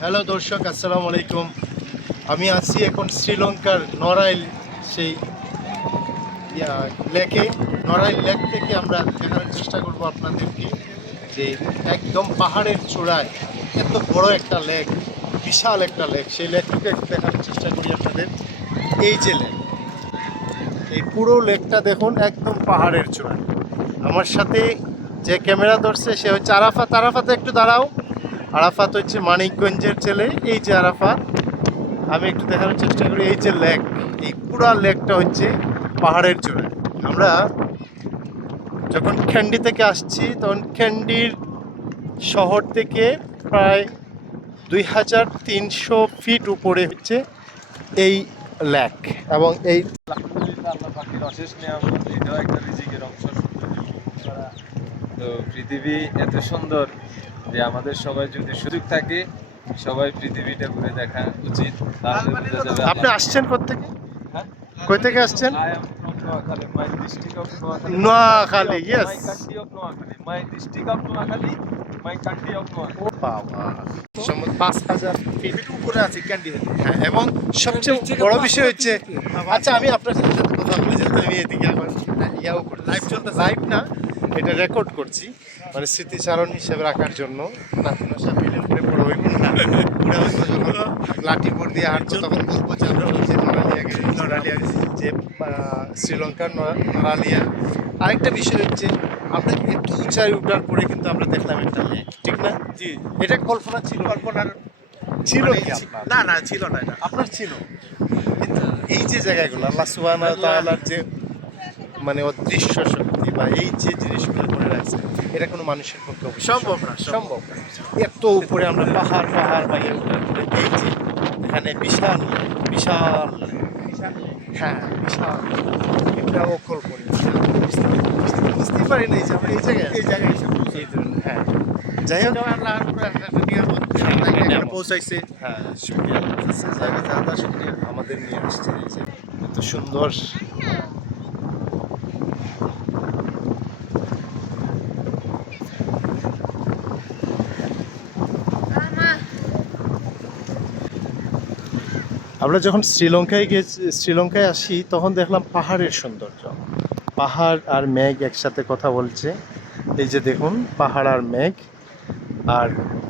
Hello দর্শক, আসসালামু আলাইকুম। আমি আছি এখন শ্রীলঙ্কার নড়াইল সেই লেকে নড়াইল লেক থেকে আমরা দেখানোর চেষ্টা করব আপনাদেরকে যে একদম পাহাড়ের চূড়ায় এত বড় একটা লেক বিশাল একটা লেক সেই লেকটাকে দেখানোর চেষ্টা করি আপনাদের। এই যে লেক এই পুরো লেকটা দেখুন একদম পাহাড়ের চূড়ায়। আমার সাথে যে ক্যামেরা ধরছে, সে হচ্ছে আরাফাত। আরাফাত, একটু দাঁড়াও। আরাফাত হচ্ছে মানিকগঞ্জের ছেলে, এই যে আরাফাত। আমি একটু দেখানোর চেষ্টা করি, এই যে লেক, এই পুরা লেকটা হচ্ছে পাহাড়ের চূড়ায় আমরা যখন খ্যান্ডি থেকে আসছি, তখন খ্যান্ডির শহর থেকে প্রায় দুই হাজার তিনশো ফিট উপরে হচ্ছে এই লেক এবং এই পৃথিবী এত সুন্দর। যে আমাদের সবাই যদি সুযোগ থাকে সবাই পৃথিবীটা ঘুরে দেখা উচিত। তাহলে বোঝা যাবে আপনি আসছেন কোথেকে হ্যাঁ? কই থেকে আসছেন. নোয়াখালী ইয়েস পাঁচ হাজার ফিট উপরে আছে ক্যান্ডি হ্যাঁ এবং সবচেয়ে বড় বিষয় হচ্ছে আচ্ছা আমি আপনার সাথে কথা বলে যেতে আমি এদিকে আবার ইয়াও করি লাইভ চলতে লাইভ না। এটা রেকর্ড করছি। মানে স্মৃতিচারণ হিসেবে রাখার জন্য। মিলে হইব না হয়তো যখন লাঠি দিয়ে হাঁটছো তখন বলব যে আমরা হচ্ছে নড়ালিয়া গেছি নড়ালিয়া যে শ্রীলঙ্কার নড়ালিয়া। আরেকটা বিষয় হচ্ছে আমরা একটু উঁচাই উঠার পরে কিন্তু আমরা দেখলাম একটা ঠিক না? জি। এটা কল্পনা ছিল? কল্পনার ছিল মানে কি আপনার? না না ছিল না এটা। আপনার ছিল? কিন্তু এই যে জায়গাগুলো আল্লাহ সুবহানাহু ওয়া তাআলার যে মানে অদৃশ্য শক্তি বা এই যে জিনিসগুলো করে রাখছে এটা কোনো মানুষের পক্ষে সম্ভব না, সম্ভব না। এত উপরে আমরা পাহাড় পাহাড় ওঠার পরে এই এখানে বিশাল বিশাল। হ্যাঁ বিশাল এটা অকল্পনীয় বুঝতেই পারি না এই যে আমরা এই জায়গায় এই জায়গায় এসে ধরনের হ্যাঁ। যাই হোক। একটা পৌঁছাইছে। হ্যাঁ শুক্রিয়া আল্লাহ। কাছে জায়গা জায়গা শুক্রিয়া। আমাদের নিয়ে আসছে এত সুন্দর আমরা যখন শ্রীলঙ্কায় গিয়ে, শ্রীলঙ্কায় আসি, তখন দেখলাম পাহাড়ের সৌন্দর্য। পাহাড় আর মেঘ একসাথে কথা বলছে। এই যে দেখুন, পাহাড় আর মেঘ। আর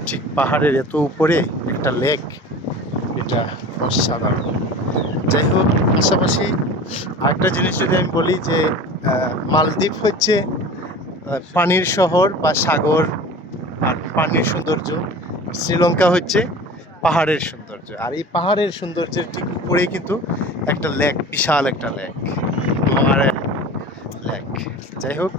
ঠিক পাহাড়ের এত উপরে একটা লেক, এটা অসাধারণ। যাই হোক, পাশাপাশি আরেকটা জিনিস যদি আমি বলি যে মালদ্বীপ হচ্ছে পানির শহর বা সাগর আর পানির সৌন্দর্য। শ্রীলঙ্কা হচ্ছে পাহাড়ের সৌন্দর্য। আর এই পাহাড়ের সৌন্দর্যের ঠিক উপরেই কিন্তু একটা লেক বিশাল একটা লেক লেক যাই হোক